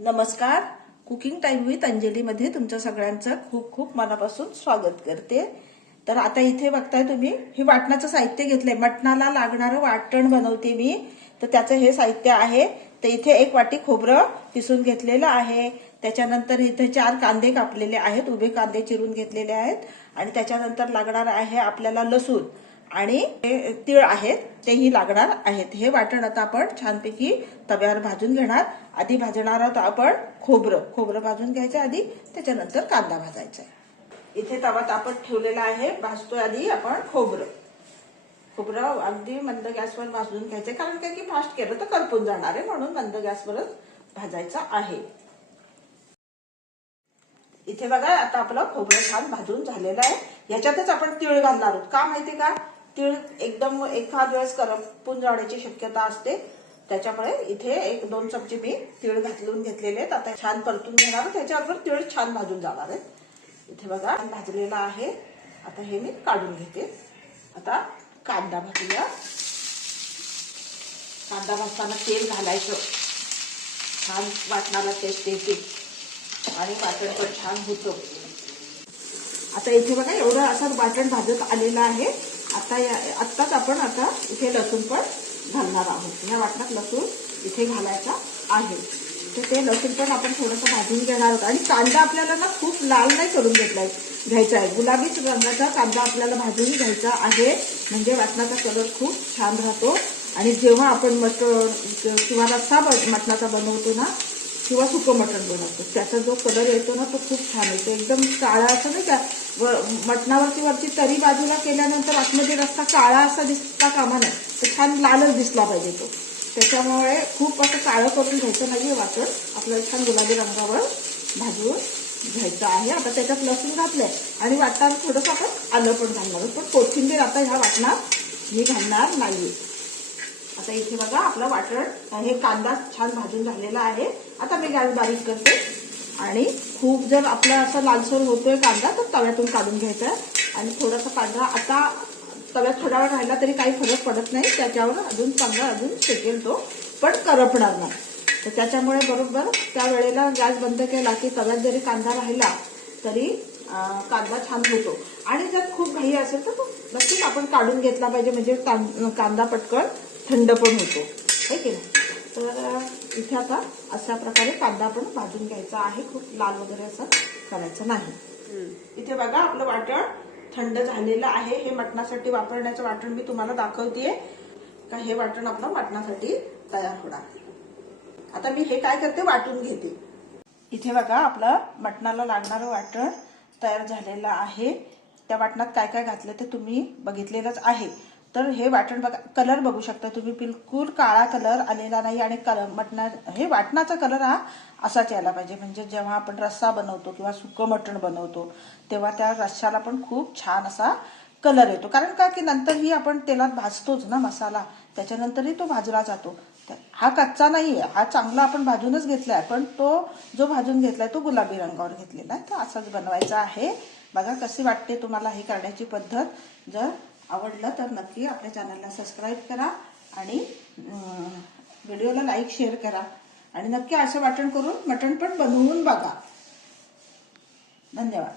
नमस्कार. Cooking time with अंजलीमध्ये तुमच्या सगळ्यांचं खूप खूप मनापासून स्वागत करते. तर आता इथे बघताय तुम्ही हे वाटणाचं साहित्य घेतलंय. मटणाला लागणारं वाटण बनवते मी. तर त्याचं हे साहित्य आहे. तर इथे एक वाटी खोबरं पिसून घेतलेलं आहे. त्याच्यानंतर इथे चार कांदे कापलेले आहेत. उभे कांदे चिरून घेतलेले आहेत. आणि त्याच्यानंतर लागणार आहे आपल्याला लसूण. आणि हे तीळ आहेत तेही लागणार आहेत. हे वाटण आता आपण छानपैकी तव्यावर भाजून घेणार. आधी भाजणार आहोत आपण खोबरं. खोबरं भाजून घ्यायचं आधी त्याच्यानंतर कांदा भाजायचा आहे. इथे तवा तापत ठेवलेला आहे भाजतोय आधी आपण खोबरं. खोबरं अगदी मंद गॅसवर भाजून घ्यायचं कारण काय की फास्ट केलं तर करपून जाणार आहे म्हणून मंद गॅसवरच भाजायचं आहे. इथे बघा आता आपलं खोबरं छान भाजून झालेलं आहे. याच्यातच आपण तीळ घालणार आहोत. का माहिती का? तीळ एकदम एखाद वेळेस करपून जाण्याची शक्यता असते. त्याच्यामुळे इथे एक दोन चमचे मी तीळ घातलून घेतलेले आहेत. आता छान परतून घेणार त्याच्याबरोबर तीळ छान भाजून जाणार आहेत इथे बघा भाजलेला आहे. आता हे मी काढून घेते. आता कांदा भाजूया. कांदा भाजताना तेल घालायचं. छान वाटणारा टेस्ट येते. आणि वाटण पण छान होतं. आता इथे बघा एवढं असं वाटण भाजत आलेलं आहे. आता या आत्ताच आपण आता इथे लसूण पण घालणार आहोत. या वाटणात लसूण इथे घालायचा आहे. तर ते लसूण पण आपण थोडंसं भाजून घेणार आहोत. आणि कांदा आपल्याला ना खूप लाल नाही करून घेतला घ्यायचा आहे. गुलाबीच रंगाचा कांदा आपल्याला भाजून घ्यायचा आहे. म्हणजे वाटणाचा कलर खूप छान राहतो. आणि जेव्हा आपण मट किंवा रस्सा ब- मटणाचा बनवतो ना किंवा सुकं मटण बनवतो. त्याचा जो कलर येतो ना तो खूप छान येतो. एकदम काळा असं नाही का व- मटणावरती वरची तरी बाजूला केल्यानंतर आतमध्ये रस्ता काळा असा दिसता कामा नाही तर छान लालच दिसला पाहिजे तो. त्याच्यामुळे खूप असं काळं करून घ्यायचं नाही आहे वाटण. आपल्याला छान गुलाबी रंगावर भाजून घ्यायचं आहे. आता त्याच्यात लसूण घातलंय. आणि वाटणार थोडंसं आपण आलं पण घालणार पण कोथिंबीर आता ह्या वाटणात मी घालणार नाहीये. आता इथे बघा आपलं वाटण हे कांदा छान भाजून झालेला आहे. आता मी गॅस बारीक करते. आणि खूप जर आपला असा लालसर होतोय कांदा तर तव्यातून काढून घ्यायचा. आहे. आणि थोडासा कांदा आता तव्यात थोडा वेळ राहिला तरी काही फरक पडत नाही. त्याच्यावर अजून कांदा अजून शेकेल तो पण करपणार नाही. तर त्याच्यामुळे बरोबर त्या वेळेला गॅस बंद केला की तव्यात जरी कांदा राहिला तरी कांदा छान होतो. आणि जर खूप घाई असेल तर नक्कीच आपण काढून घेतला पाहिजे. म्हणजे कांदा पटकन. थंड पण होतो. है की नाही? तर इथे आता अशा प्रकारे कांदा आपण भाजून घ्यायचा आहे. खूप लाल वगैरे असं करायचं नाही. इथे बघा आपलं वाटण थंड झालेलं आहे. हे मटणासाठी वापरण्याचं वाटण मी तुम्हाला दाखवतेय. का हे वाटण आपलं मटणासाठी तयार होणार. आता मी हे काय करते? वाटून घेते. इथे बघा आपलं मटणाला लागणारं वाटण तयार झालेलं आहे. त्या वाटणात काय काय घातलं ते तुम्ही बघितलेलंच आहे. तर हे वाटण बघा कलर बघू शकता तुम्ही. बिलकुल काळा कलर आलेला नाही आणि कलर मटणा हे वाटणाचा कलर हा असाच यायला पाहिजे. म्हणजे जेव्हा आपण रस्सा बनवतो किंवा सुकं मटण बनवतो तेव्हा त्या रस्साला पण खूप छान असा कलर येतो. कारण का? की नंतरही आपण तेलात भाजतोच ना मसाला. त्याच्यानंतरही तो भाजला जातो. हा कच्चा नाही आहे हा चांगला आपण भाजूनच घेतलाय. पण तो जो भाजून घेतलाय तो गुलाबी रंगावर घेतलेला आहे. तर असाच बनवायचा आहे. बघा कशी वाटते तुम्हाला ही करण्याची पद्धत. जर आवडलं तर नक्की आपल्या चॅनलला सबस्क्राईब करा आणि व्हिडिओला लाईक शेअर करा. आणि नक्की असं वाटण करून मटण पण बनवून बघा. धन्यवाद.